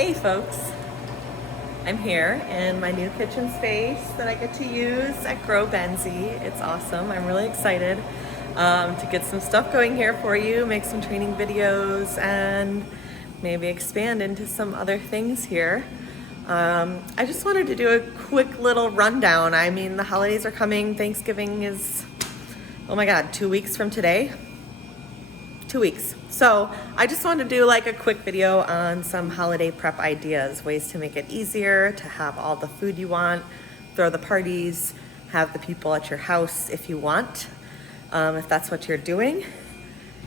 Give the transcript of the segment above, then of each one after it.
Hey folks, I'm here in my new kitchen space that I get to use at Grow Benzie. It's awesome. I'm really excited to get some stuff going here for you, make some training videos, and maybe expand into some other things here. I just wanted to do a quick little rundown. I mean, the holidays are coming. Thanksgiving is, oh my God, 2 weeks from today. 2 weeks. So I just wanted to do like a quick video on some holiday prep ideas, ways to make it easier, to have all the food you want, throw the parties, have the people at your house if you want, if that's what you're doing,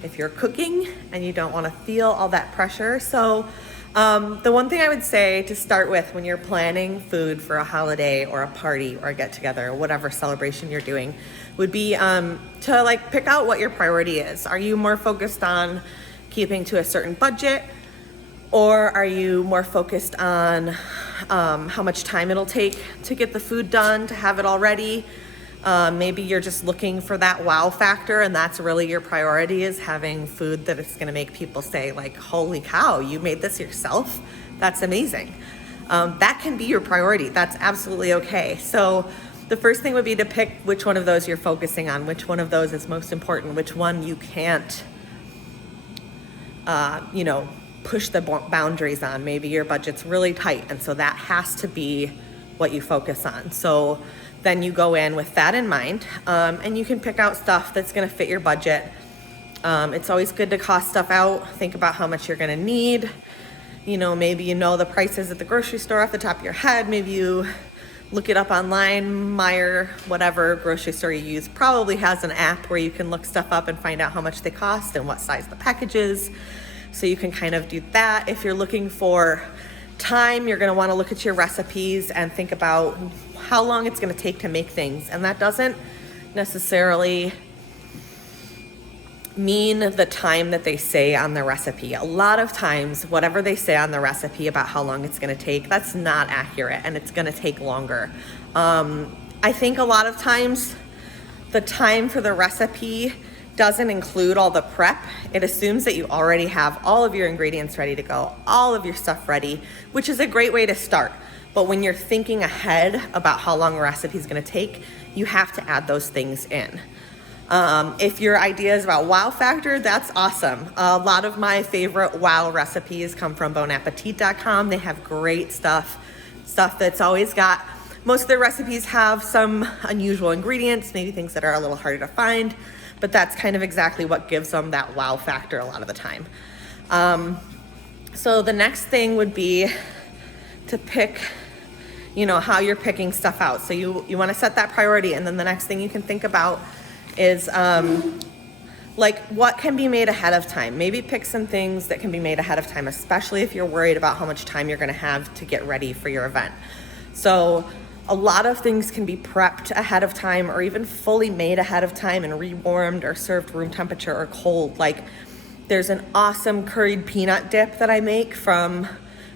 if you're cooking and you don't want to feel all that pressure. So the one thing I would say to start with when you're planning food for a holiday or a party or a get together or whatever celebration you're doing would be to like pick out what your priority is. Are you more focused on keeping to a certain budget, or are you more focused on how much time it'll take to get the food done, to have it all ready? Maybe you're just looking for that wow factor, and that's really your priority, is having food that is gonna make people say like, holy cow, you made this yourself? That's amazing. That can be your priority. That's absolutely okay. So the first thing would be to pick which one of those you're focusing on, which one of those is most important, which one you can't, push the boundaries on. Maybe your budget's really tight, and so that has to be what you focus on. So then you go in with that in mind, and you can pick out stuff that's gonna fit your budget. It's always good to cost stuff out. Think about how much you're gonna need. Maybe you know the prices at the grocery store off the top of your head. Maybe you look it up online. Meijer, whatever grocery store you use, probably has an app where you can look stuff up and find out how much they cost and what size the package is. So you can kind of do that. If you're looking for time, you're gonna wanna look at your recipes and think about how long it's gonna take to make things. And that doesn't necessarily mean the time that they say on the recipe. A lot of times, whatever they say on the recipe about how long it's gonna take, that's not accurate, and it's gonna take longer. I think a lot of times the time for the recipe doesn't include all the prep. It assumes that you already have all of your ingredients ready to go, all of your stuff ready, which is a great way to start. But when you're thinking ahead about how long a recipe is gonna take, you have to add those things in. If your idea is about wow factor, that's awesome. A lot of my favorite wow recipes come from bonappetit.com. They have great stuff that's always got, most of their recipes have some unusual ingredients, maybe things that are a little harder to find, but that's kind of exactly what gives them that wow factor a lot of the time. So the next thing would be to pick, how you're picking stuff out. So you wanna set that priority, and then the next thing you can think about is like what can be made ahead of time. Maybe pick some things that can be made ahead of time, especially if you're worried about how much time you're gonna have to get ready for your event. So a lot of things can be prepped ahead of time, or even fully made ahead of time and rewarmed or served room temperature or cold. Like there's an awesome curried peanut dip that I make from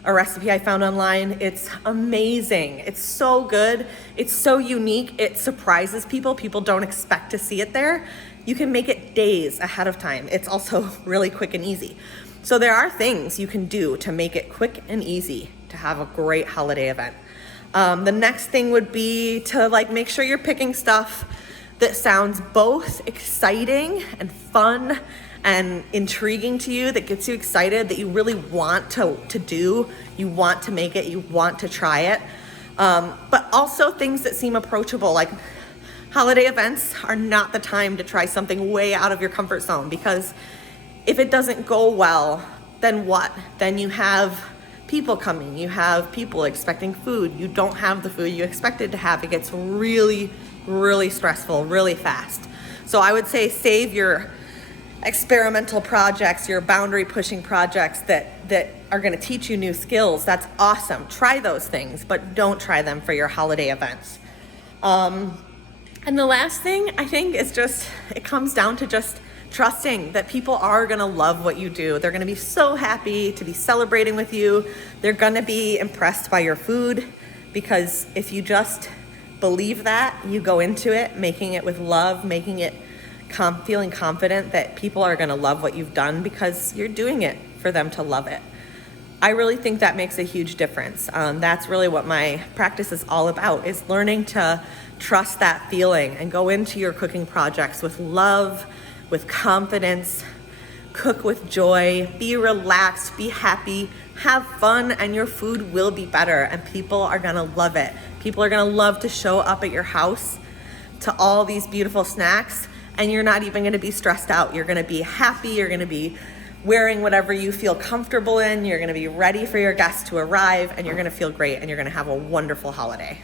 a recipe I found online. It's amazing. It's so good. It's so unique. It surprises people. People don't expect to see it there. You can make it days ahead of time. It's also really quick and easy. So there are things you can do to make it quick and easy to have a great holiday event. The next thing would be to make sure you're picking stuff that sounds both exciting and fun and intriguing to you, that gets you excited, that you really want to do, you want to make it, you want to try it, but also things that seem approachable. Like holiday events are not the time to try something way out of your comfort zone, because if it doesn't go well, then what? Then you have people coming, you have people expecting food, you don't have the food you expected to have. It gets really, really stressful really fast. So I would say save your experimental projects, your boundary pushing projects that are gonna teach you new skills. That's awesome. Try those things, but don't try them for your holiday events. And the last thing I think is it comes down to just trusting that people are gonna love what you do. They're gonna be so happy to be celebrating with you. They're gonna be impressed by your food, because if you just believe that, you go into it making it with love, making it feeling confident that people are gonna love what you've done because you're doing it for them to love it. I really think that makes a huge difference. That's really what my practice is all about, is learning to trust that feeling and go into your cooking projects with love, with confidence, cook with joy, be relaxed, be happy, have fun, and your food will be better and people are gonna love it. People are gonna love to show up at your house to all these beautiful snacks, and you're not even gonna be stressed out. You're gonna be happy, you're gonna be wearing whatever you feel comfortable in, you're gonna be ready for your guests to arrive, and you're gonna feel great, and you're gonna have a wonderful holiday.